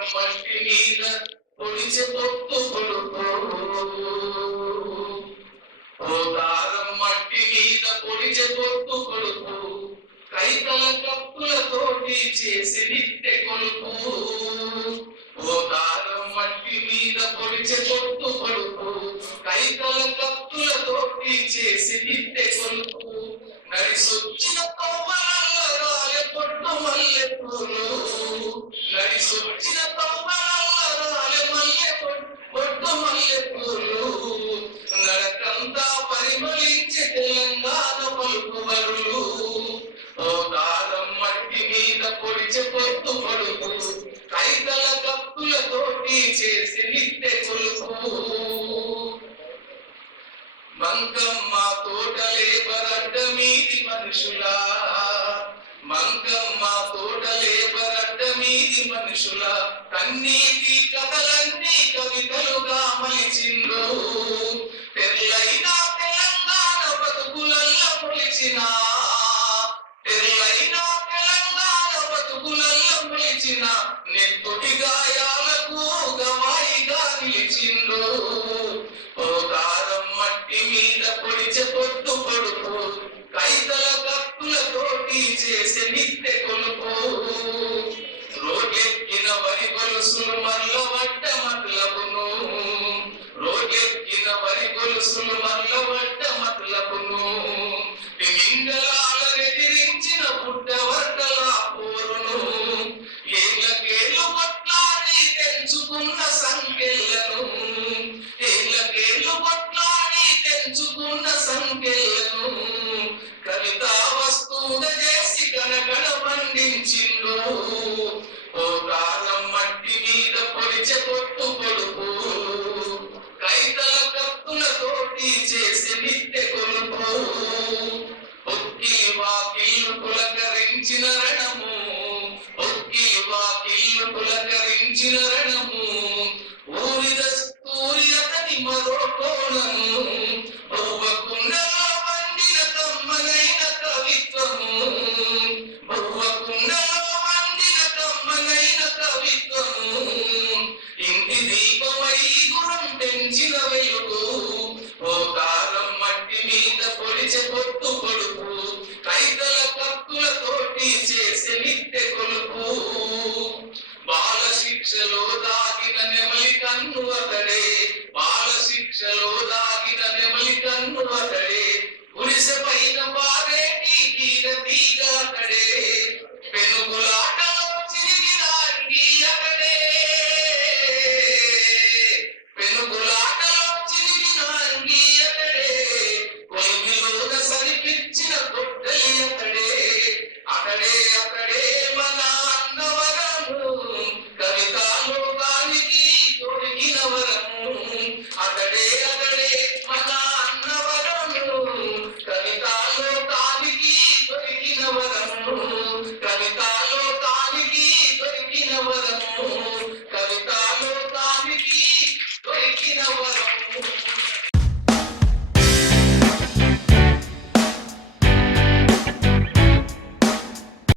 దారం మట్టి మీద పొడిచె పొత్తు కొడుకు ఓ దారం మట్టి మీద పొడిచె పొత్తు కొడుకు చేసి నిట్టె కొలుపు ఓ దారం మట్టి మీద పొడిచె పొత్తు కొడుకు కైతల కప్పులతోటి చేసి నిట్టె కొలుపు. నడిసొచ్చిన పొడిచె పొత్తు పడుకు కైతల కప్పులతోటి చేసి నిట్టె కొలుపు. మంకమ్మ తోటలే బరడ్డ మీది మనుషులా మంకమ్మ తోటలే బరడ్డ మీది మనుషులా. కన్నీటి కథలన్నీ పండించిండు ఓ కాలం మట్టి మీద పొడిచె దీపమై గుణం పెంచిన వెలుగు ఓ కాలం మట్టి మీద పొడిచె పొత్తు కొడుకు కైతల కక్కులతోటి చేసే నిత్య కొలుపు బాల శిక్షలో దాగిన నెమలి కన్ను అతడే బాల శిక్షలో దాగిన నెమలి కన్ను అతడే